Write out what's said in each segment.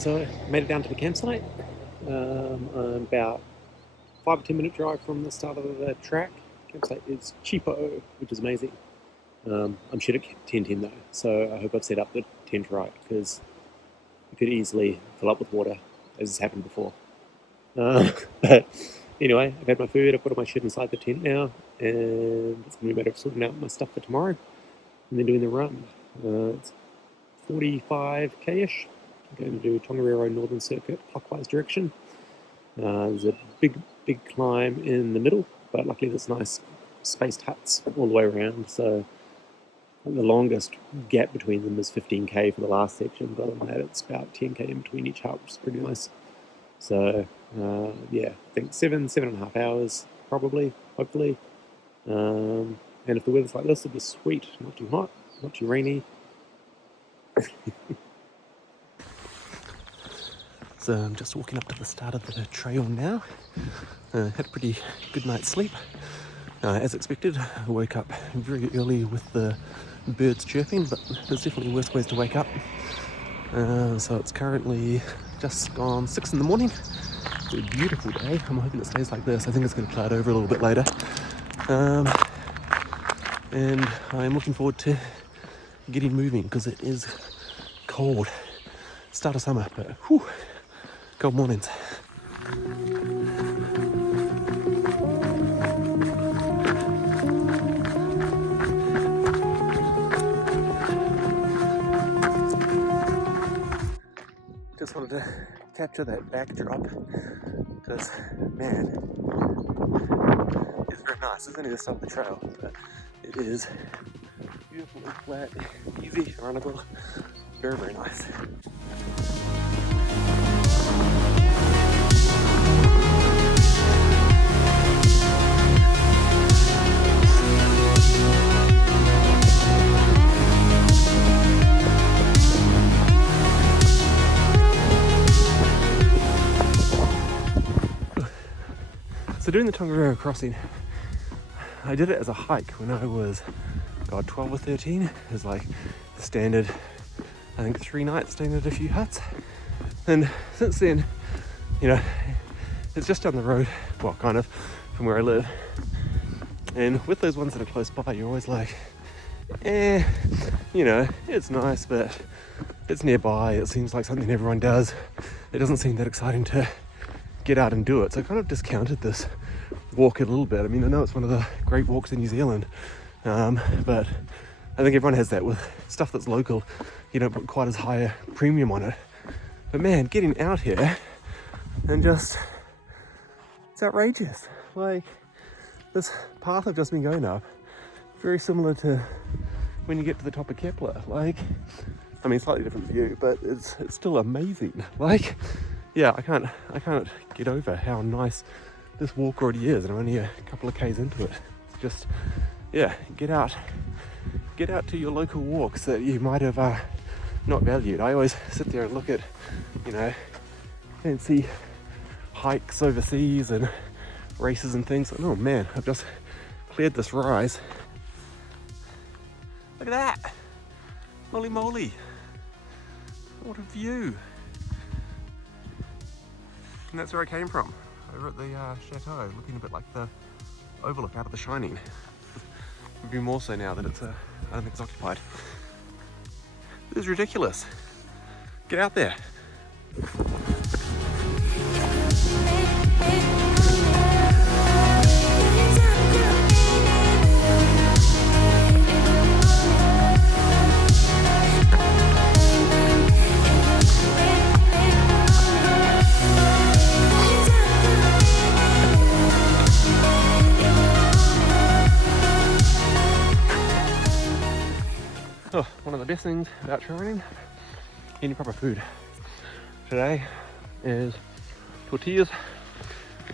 So made it down to the campsite. I'm about 5 or 10 minute drive from the start of the track. Campsite is cheapo, which is amazing. I'm shit at tenting though, so I hope I've set up the tent right, because it could easily fill up with water, as has happened before. But anyway, I've had my food, I've put all my shit inside the tent now, and it's going to be a matter of sorting out my stuff for tomorrow and then doing the run. It's 45k-ish. I'm going to do Tongariro Northern Circuit, clockwise direction. There's a big climb in the middle, but luckily there's nice spaced huts all the way around, so the longest gap between them is 15k for the last section, but other than that it's about 10k in between each hut, which is pretty nice. So yeah, I think 7.5 hours probably, hopefully. And if the weather's like this, it'll be sweet, not too hot, not too rainy. So I'm just walking up to the start of the trail now. Had a pretty good night's sleep. As expected, I woke up very early with the birds chirping, but there's definitely worse ways to wake up. So it's currently just gone 6 in the morning. It's a beautiful day. I'm hoping it stays like this. I think it's going to cloud over a little bit later. And I'm looking forward to getting moving because it is cold. Start of summer, but whew, cold mornings. Just wanted to capture that backdrop because, man, it's very nice. It's only the start of the trail, but it is beautiful and flat, easy, runnable, very, very nice. So doing the Tongariro crossing, I did it as a hike when I was, 12 or 13. It was like the standard, I think 3 nights staying at a few huts. And since then, it's just down the road, well, kind of, from where I live. And with those ones that are close by, you're always like, it's nice, but it's nearby. It seems like something everyone does. It doesn't seem that exciting to get out and do it. So I kind of discounted this walk a little bit. I mean, I know it's one of the great walks in New Zealand, but I think everyone has that with stuff that's local. You don't put quite as high a premium on it. But man, getting out here and just, it's outrageous. Like, this path I've just been going up, very similar to when you get to the top of Kepler. Like, I mean, slightly different view, but it's still amazing. Like, yeah, I can't get over how nice this walk already is, and I'm only a couple of k's into it. It's just, yeah, get out to your local walks that you might have not valued. I always sit there and look at, fancy hikes overseas and races and things. And, oh man, I've just cleared this rise. Look at that! Holy moly! What a view! And that's where I came from, over at the chateau, looking a bit like the overlook out of The Shining. Maybe more so now that it's, I don't think it's occupied. This is ridiculous. Get out there. Oh, one of the best things about training, eating proper food. Today is tortillas,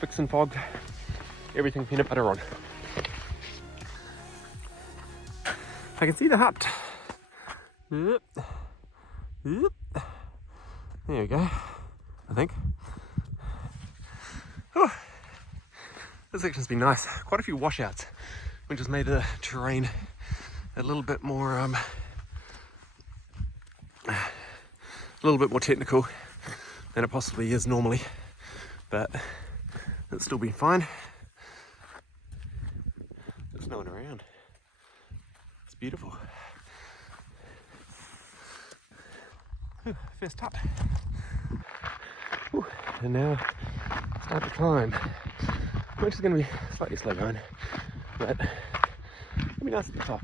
fix and fog, everything peanut butter on. I can see the hut. Yep. There we go, I think. Oh, this section's been nice. Quite a few washouts, which has made the terrain a little bit more technical. than it possibly is normally, but it's still been fine. There's no one around. It's beautiful. Whew, first up. Whew, and now start to climb, which is going to be slightly slow going, but it'll be nice at the top.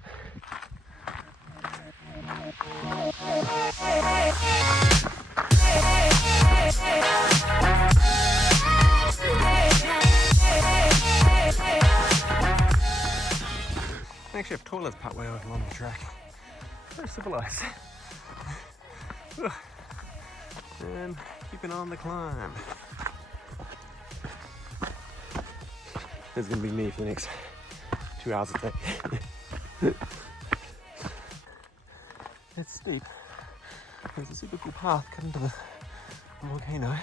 I actually have toilets part way along the track. Very civilized. And keeping on the climb. This is going to be me for the next 2 hours, I think. It's steep. There's a super cool path cut into the volcano.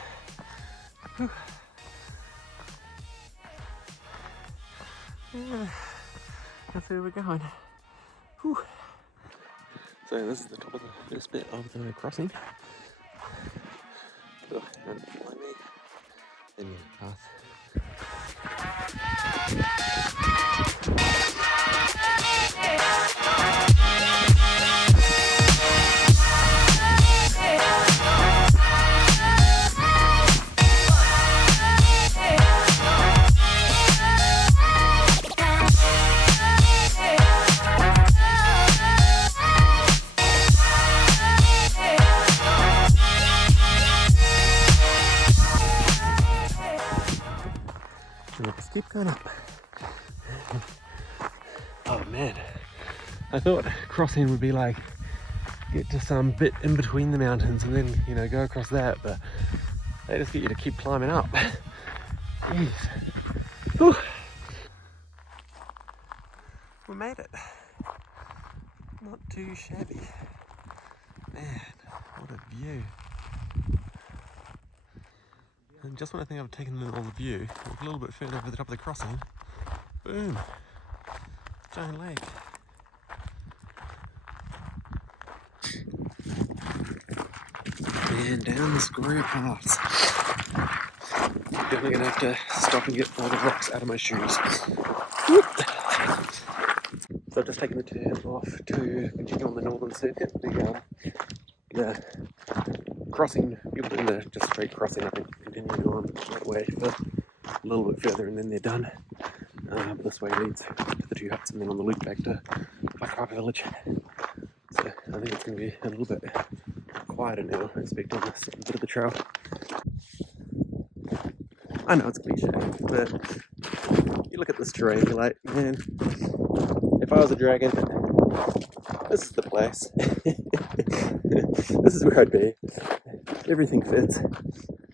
Whew. Yeah, that's where we're going. Whew. So this is the top of the first bit of the crossing. Look, and behind me, then you have the keep going up. Oh man, I thought crossing would be like get to some bit in between the mountains and then, you know, go across that, but they just get you to keep climbing up. Jeez. Whew. We made it. Not too shabby. Man, what a view. And just when I think I've taken in all the view, walk a little bit further over the top of the crossing, boom, giant lake. And down the square paths. Definitely gonna have to stop and get all the rocks out of my shoes. Whoop. So I've just taken the turn off to continue on the Northern Circuit. The crossing, people doing the just straight crossing, I think, continuing on that way for a little bit further and then they're done. But this way leads to the two huts and then on the loop back to Whakaaka village. So I think it's going to be a little bit quieter now, I expect, on this bit of the trail. I know it's cliche, but you look at this terrain, you're like, man, if I was a dragon, this is the place. This is where I'd be. Everything fits.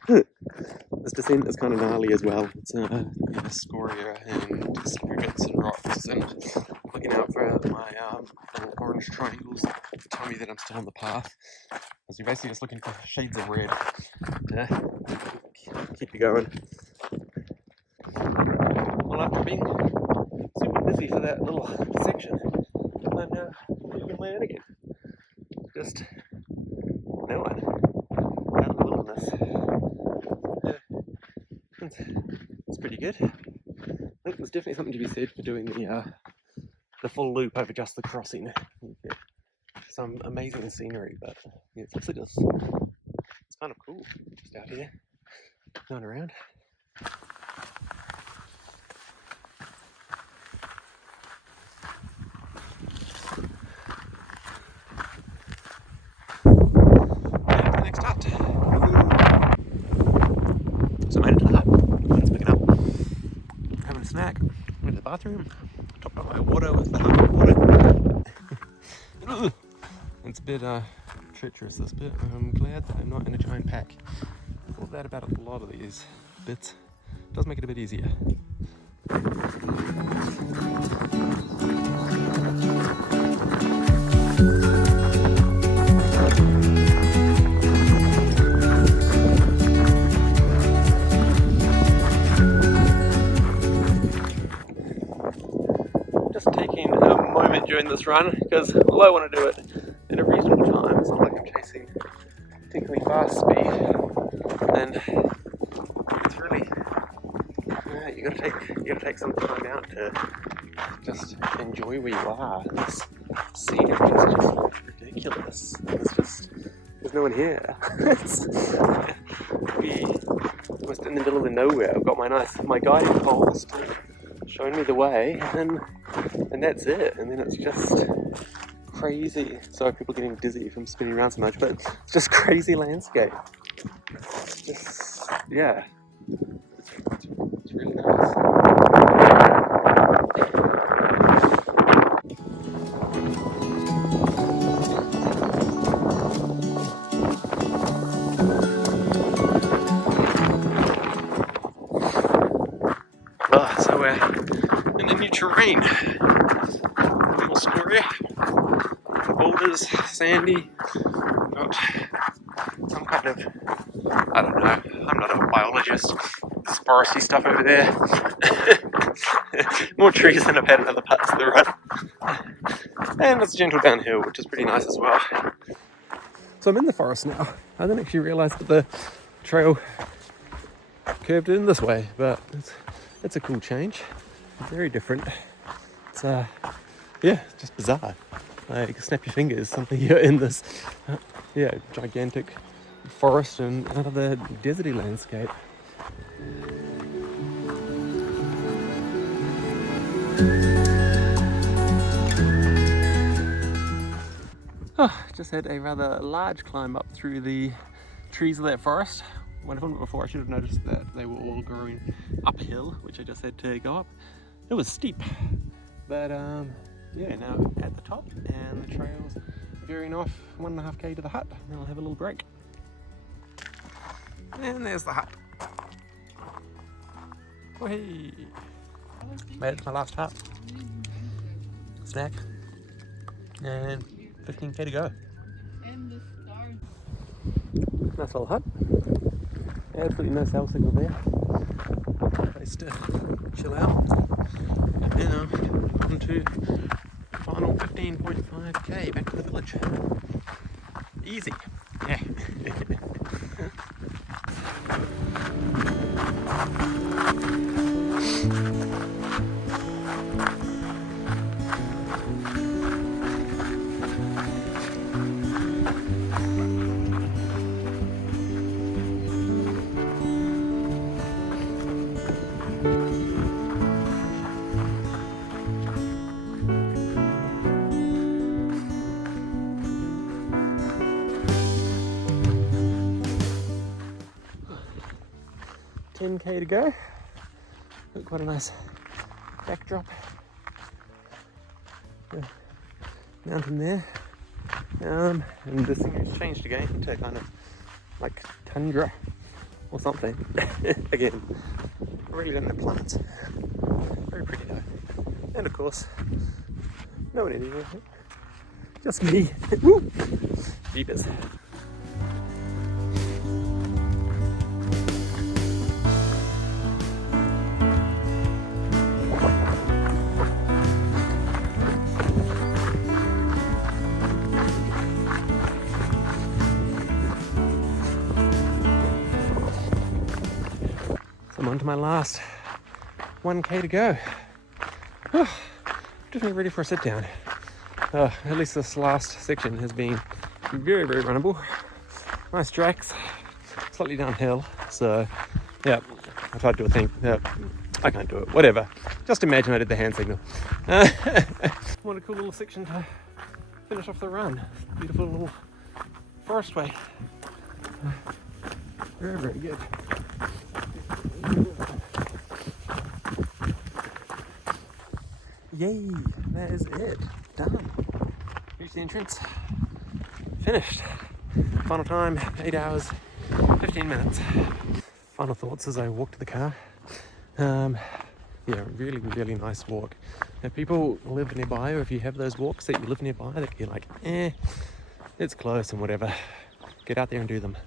This descent is kind of gnarly as well. It's scoria and slippery bits and rocks, and looking out for my little orange triangles to tell me that I'm still on the path. Because you're basically just looking for shades of red to keep you going. Well, after being super busy for that little section, I'm now leaving my own again. Just no one out of the wilderness. It's pretty good. I think there's definitely something to be said for doing the full loop over just the crossing. You get some amazing scenery, but yeah, it's also just, it's kind of cool just out here going around. Next hut. So I made it to the hut. Let's pick it up. Having a snack. Went to the bathroom. Topped up my water with the hut water. It's a bit treacherous, this bit. I'm glad that I'm not in a giant pack. I thought that about a lot of these bits. It does make it a bit easier. Just taking a moment during this run, because although I want to do it in a reasonable time, it's not like I'm chasing particularly fast speed. And it's really, you gotta take some time out to just enjoy where you are. This scenery is just ridiculous. There's no one here. We're almost in the middle of nowhere. I've got my guiding poles showing me the way, and that's it. And then it's just crazy. Sorry, people getting dizzy from spinning around so much, but it's just crazy landscape. Yeah, it's really nice. So we're in a new terrain. Little story. Boulders, sandy. Got some kind of, I don't know, I'm not a biologist. There's foresty stuff over there. More trees than I've had in other parts of the run. And it's a gentle downhill, which is pretty nice as well. So I'm in the forest now. I didn't actually realise that the trail curved in this way, but it's a cool change. Very different. It's just bizarre. Like, snap your fingers, something you're in this gigantic forest and out of the deserty landscape. Just had a rather large climb up through the trees of that forest. When I filmed it before, I should have noticed that they were all growing uphill, which I just had to go up. It was steep, but now at the top, and the trail's veering off 1.5k to the hut, and then I'll have a little break. And there's the hut. Hey, made it to my last hut. Snack, and 15k to go. And the stars. Nice little hut. Absolutely no cell signal there. Place to chill out. And on to final 15.5k back to the village. Easy. Yeah. .10k to go. Got quite a nice backdrop. The mountain there. And the scenery's changed again to kind of like tundra or something. Again, I really don't have plants. Very pretty though. And of course, no one anywhere. Just me. Woo! Jeepers. I'm on to my last 1k to go. Definitely ready for a sit down. At least this last section has been very, very runnable. Nice tracks, slightly downhill. So, yeah, I tried to do a thing. Yeah, I can't do it. Whatever. Just imagine I did the hand signal. What a cool little section to finish off the run. Beautiful little forest way. Very, very good. Yay, that is it. Done. Reached the entrance. Finished. Final time, 8 hours, 15 minutes. Final thoughts as I walk to the car. Really, really nice walk. If people live nearby, or if you have those walks that you live nearby that you're like, it's close and whatever, get out there and do them.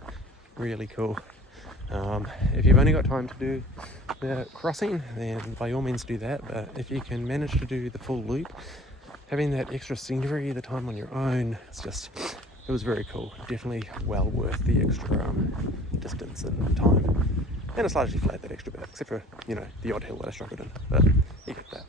Really cool. If you've only got time to do the crossing, then by all means do that. But if you can manage to do the full loop, having that extra scenery, the time on your own, it's just it was very cool. Definitely well worth the extra distance and time. And it's largely flat, that extra bit, except for, the odd hill that I struggled in. But you get that.